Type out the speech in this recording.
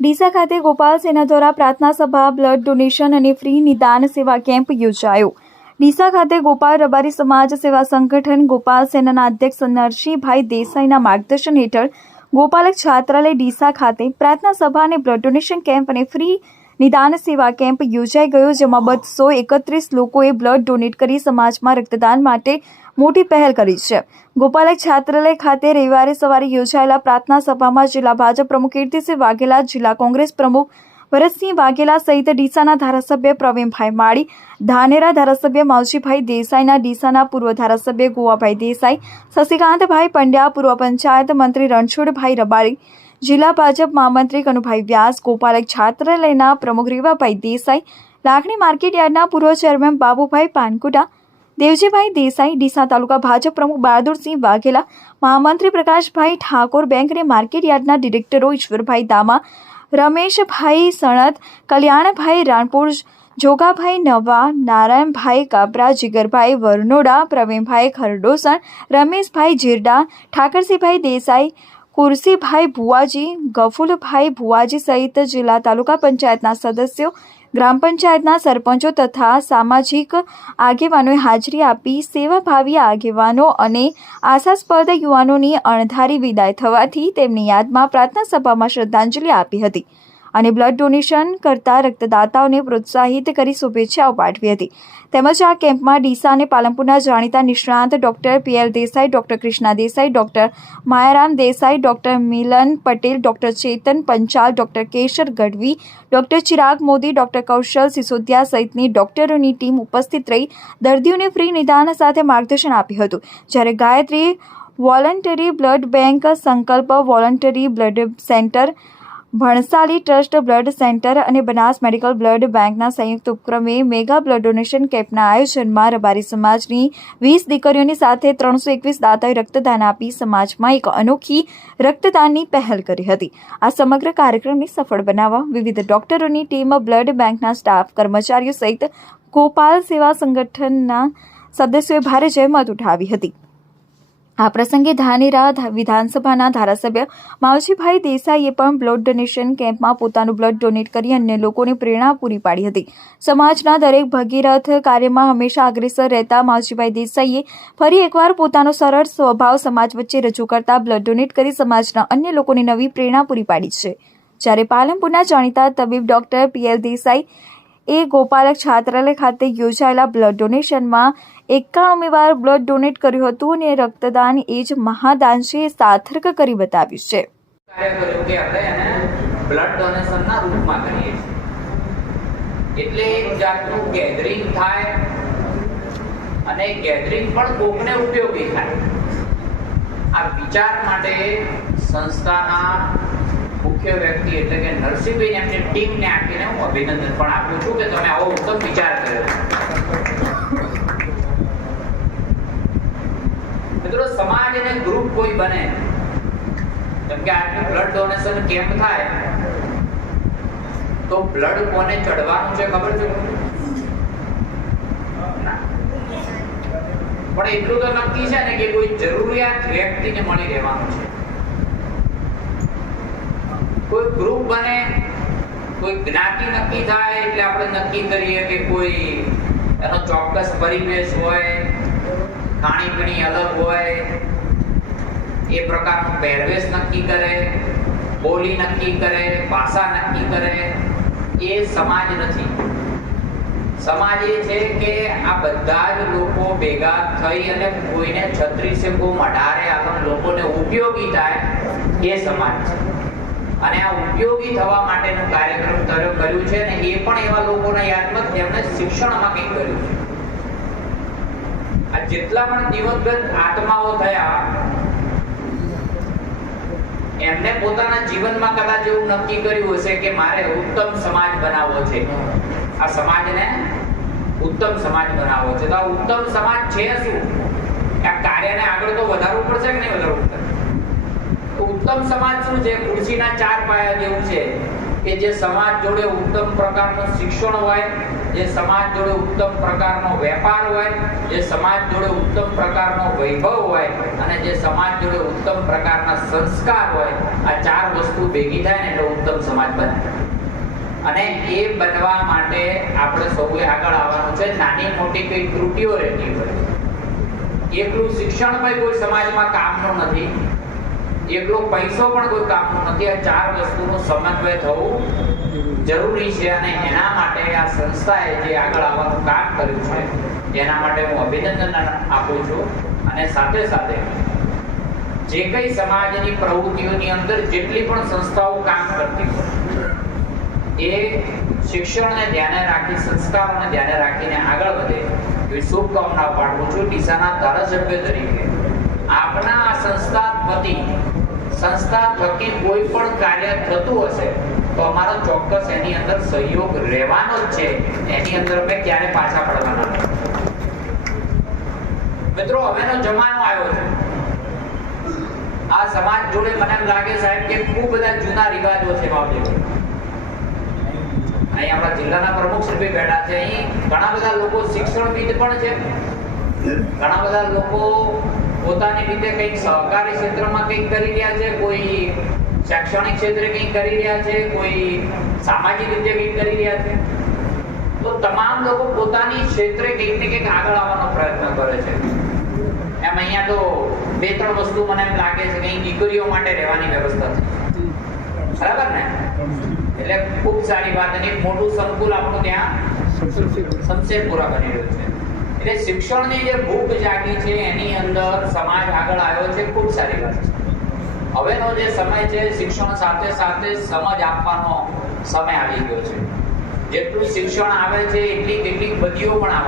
ડીસા ખાતે ગોપાલ સેના દ્વારા પ્રાર્થના સભા, બ્લડ ડોનેશન અને ફ્રી નિદાન સેવા કેમ્પ યોજાયો। ડીસા ખાતે ગોપાલ રબારી સમાજ સેવા સંગઠન ગોપાલ સેનાના અધ્યક્ષ નરસિંહભાઈ દેસાઈના માર્ગદર્શન હેઠળ ગોપાલક છાત્રાલય ડીસા ખાતે પ્રાર્થના સભા અને બ્લડ ડોનેશન કેમ્પ અને ફ્રી નિદાન સેવા કેમ્પ યોજાઈ ગયો, જેમાં 231 લોકોએ બ્લડ ડોનેટ કરી સમાજમાં રક્તદાન માટે મોટી પહેલ કરી છે। ગોપાલક છાત્રાલય ખાતે રવિવારે સવારે યોજાયેલા પ્રાર્થના સભામાં જિલ્લા ભાજપ પ્રમુખ કીર્તિસિંહ વાઘેલા, જિલ્લા કોંગ્રેસ પ્રમુખ ભરતસિંહ વાઘેલા સહિત ડીસાના ધારાસભ્ય પ્રવીણભાઈ માળી, ધાનેરા ધારાસભ્ય માવજીભાઈ દેસાઈના, ડીસાના પૂર્વ ધારાસભ્ય ગોવાભાઈ દેસાઈ, શશિકાંતભાઈ પંડ્યા, પૂર્વ પંચાયત મંત્રી રણછોડભાઈ રબારી, જિલ્લા ભાજપ મહામંત્રી કનુભાઈ વ્યાસ, ગોપાલક છાત્રાલયના પ્રમુખ રીવાભાઈ દેસાઈ, લાખણી માર્કેટ યાર્ડના પૂર્વ ચેરમેન બાબુભાઈ પાનકુટા, દેવજીભાઈ દેસાઈ, ડીસા તાલુકા ભાજપ પ્રમુખ બહાદુરસિંહ વાઘેલા, મહામંત્રી પ્રકાશભાઈ ઠાકોર, બેંક અને માર્કેટ યાર્ડના ડિરેક્ટરો ઈશ્વરભાઈ દામા, રમેશભાઈ સણત, કલ્યાણભાઈ રાણપુર, જોગાભાઈ નવા, નારાયણભાઈ કાબરા, જીગરભાઈ વરનોડા, પ્રવીણભાઈ ખરડોસણ, રમેશભાઈ જીરડા, ઠાકરસિંહભાઈ દેસાઈ, કુરસીભાઈ ભુવાજી, ગફુલભાઈ ભુવાજી સહિત જિલ્લા તાલુકા પંચાયતના સદસ્યો, ગ્રામ પંચાયતના સરપંચો તથા સામાજિક આગેવાનોએ હાજરી આપી સેવાભાવી આગેવાનો અને આશાસ્પદ યુવાનોની અણધારી વિદાય થવાથી તેમની યાદમાં પ્રાર્થના સભામાં શ્રદ્ધાંજલિ આપી હતી અને બ્લડ ડોનેશન કરતા રક્તદાતાઓને પ્રોત્સાહિત કરી શુભેચ્છાઓ પાઠવી હતી। તેમજ આ કેમ્પમાં ડીસા અને પાલનપુરના જાણીતા નિષ્ણાત doctor P L Desai, doctor Krishna Desai, doctor Mayaram Desai, doctor Milan Patel, doctor Chetan Panchal, doctor Keshar Gadhvi, doctor Chirag Modi, doctor Kaushal Sisodiya સહિતની ડોક્ટરોની ટીમ ઉપસ્થિત રહી દર્દીઓને ફ્રી નિદાન સાથે માર્ગદર્શન આપ્યું હતું। જ્યારે ગાયત્રી વોલન્ટરી બ્લડ બેંક, સંકલ્પ voluntary blood centre, Bhansali trust blood centre અને બનાસ મેડિકલ બ્લડ બેંકના સંયુક્ત ઉપક્રમે મેગા બ્લડ ડોનેશન કેમ્પના આયોજનમાં રબારી સમાજની 20 દીકરીઓની સાથે 321 દાતાએ રક્તદાન આપી સમાજમાં એક અનોખી રક્તદાનની પહેલ કરી હતી। આ સમગ્ર કાર્યક્રમને સફળ બનાવવા વિવિધ ડોક્ટરોની ટીમ, બ્લડ બેંકના સ્ટાફ, કર્મચારીઓ સહિત ગોપાલ સેવા સંગઠનના સદસ્યોએ ભારે જહેમત ઉઠાવી હતી। આ પ્રસંગે ધાનેરા વિધાનસભાના ધારાસભ્ય માવજીભાઈ દેસાઈએ પણ બ્લડ ડોનેશન કેમ્પમાં પોતાનું બ્લડ ડોનેટ કરી અન્ય લોકોને પ્રેરણા પૂરી પાડી હતી। સમાજના દરેક ભગીરથ કાર્યમાં હંમેશા અગ્રેસર રહેતા માવજીભાઈ દેસાઈએ ફરી એકવાર પોતાનો સરળ સ્વભાવ સમાજ વચ્ચે રજૂ કરતા બ્લડ ડોનેટ કરી સમાજના અન્ય લોકોને નવી પ્રેરણા પૂરી પાડી છે। જ્યારે પાલનપુરના જાણીતા તબીબ ડોક્ટર પીએલ દેસાઈ એ ગોપાલક છાત્રાલય ખાતે યોજાયેલા બ્લડ ડોનેશનમાં 91 વાર બ્લડ ડોનેટ કર્યું હતું અને રક્તદાન એ જ મહાદાન છે એ સાર્થક કરી બતાવ્યું છે। બ્લડ ડોનેશનના રૂપમાં કરીએ છીએ એટલે એક જાતનું ગેધરિંગ થાય અને ગેધરિંગ પણ કોકને ઉપયોગી થાય। આ વિચાર માટે સંસ્થાના મુખ્ય વ્યક્તિ એટલે કે નરસિંહભાઈ એમની ટીમને આપીને હું અભિનંદન પણ આપું છું કે તમે આવો ઉત્તમ વિચાર કર્યો। મિત્રો, સમાજ અને ગ્રુપ કોઈ બને, જેમ કે આજે બ્લડ ડોનેશન કેમ્પ થાય તો બ્લડ કોને ચડવાનું છે ખબર છે? પણ એટલું તો નક્કી છે ને કે કોઈ જરૂરિયાત વ્યક્તિને મળી રહેવાનું છે। કોઈ ગ્રુપ બને, કોઈ જ્ઞાતિ નક્કી થાય એટલે આપણે નક્કી કરીએ કે કોઈ એનો ચોક્કસ પરિવેશ હોય, ખાણીપીણી અલગ હોય, એ પ્રકારનો પહેરવેશ નક્કી કરે, બોલી નક્કી કરે, ભાષા નક્કી કરે। એ સમાજ નથી। સમાજ એ છે કે આ બધા જ લોકો ભેગા થઈ અને કોઈને 36 કોમ 18 આગળ લોકોને ઉપયોગી થાય, એ સમાજ છે। અને આ ઉપયોગી થવા માટેનું કાર્યક્રમ કર્યું છે ને એ પણ એવા લોકોના યાદમાં જેમણે શિક્ષણમાં કંઈક કર્યું છે। આ જેટલા પણ દિવંગત આત્માઓ થયા એમને પોતાના જીવનમાં કદાચ એવું નક્કી કર્યું હશે કે મારે ઉત્તમ સમાજ બનાવવો છે, આ સમાજને ઉત્તમ સમાજ બનાવવો છે। તો આ ઉત્તમ સમાજ છે શું? આ કાર્યને આગળ તો વધારવું પડશે કે નહીં વધારવું પડશે? ઉત્તમ સમાજ શું છે? ખુરશીના 4 પાયા જેવું છે કે જે સમાજ જોડે ઉત્તમ પ્રકારનું શિક્ષણ હોય, જે સમાજ જોડે ઉત્તમ પ્રકારનો વેપાર હોય, જે સમાજ જોડે ઉત્તમ પ્રકારનો વૈભવ હોય અને જે સમાજ જોડે ઉત્તમ પ્રકારના સંસ્કાર હોય, આ 4 વસ્તુ ભેગી થાય ને એટલે ઉત્તમ સમાજ બને। અને એ બનવા માટે આપણે સૌએ આગળ આવવાનું છે. નાની મોટી કઈ ત્રુટિઓ રહેતી હોય, એકલું શિક્ષણ ભાઈ કોઈ સમાજમાં કામનું નથી, એકલો પૈસો પણ કોઈ કામનું નથી. આ ચાર વસ્તુનું સમન્વય થવું જરૂરી છે અને એના માટે આ સંસ્થાએ જે આગળ આવવાનું કામ કર્યું છે એના માટે હું અભિનંદન આપું છું. અને સાથે સાથે જે કઈ સમાજની પ્રવૃત્તિઓની અંદર જેટલી પણ સંસ્થાઓ કામ કરતી હોય એ શિક્ષણને ધ્યાને રાખી, સંસ્કારોને ધ્યાને રાખીને આગળ વધે એવી શુભકામનાઓ પાઠવું છું. ડીસાના ધારાસભ્ય તરીકે આપના આ સંસ્થા થકી કોઈ પણ કાર્ય થતું હશે તો અમારો ચોક્કસ એની અંદર સહયોગ રહેવાનો જ છે. એની અંદર અમે ક્યારે પાછા પડવાના નથી. મિત્રો, હવેનો જમાનો આવ્યો છે. આ સમાજ જોડે મને એમ લાગે સાહેબ કે ખૂબ બધા જૂના રિવાજો છે. અહીં આપણા જિલ્લાના પ્રમુખ શ્રી બેઠા છે. અહીં ઘણા બધા લોકો શિક્ષણવિદ પણ છે, ઘણા બધા લોકો પોતાની રીતે કંઈક સહકારી ક્ષેત્રમાં કંઈક કરી રહ્યા છે, કોઈ શૈક્ષણિક ક્ષેત્રે કંઈક કરી રહ્યા છે, કોઈ સામાજિક રીતે કંઈક કરી રહ્યા છે. તો તમામ લોકો પોતાની ક્ષેત્રે કંઈક ને કંઈક આગળ આવવાનો પ્રયત્ન કરે છે. એમ અહીંયા તો બે ત્રણ વસ્તુ મને એમ લાગે છે કે દીકરીઓ માટે રહેવાની વ્યવસ્થા છે, બરાબર ને? એટલે ખૂબ સારી વાત. અને મોટું સંકુલ આપણું ત્યાં શમશેરપુરા બની રહ્યું છે. એટલે શિક્ષણની જે ભૂખ જાગી છે એની અંદર સમાજ આગળ આવ્યો છે, ખૂબ સારી વાત છે. હવેનો જે સમય છે શિક્ષણ સાથે સાથે સમજ આપવાનો સમય આવી ગયો છે. જેટલું શિક્ષણ આવે છે એટલી કેટલીક બદીઓ પણ આવે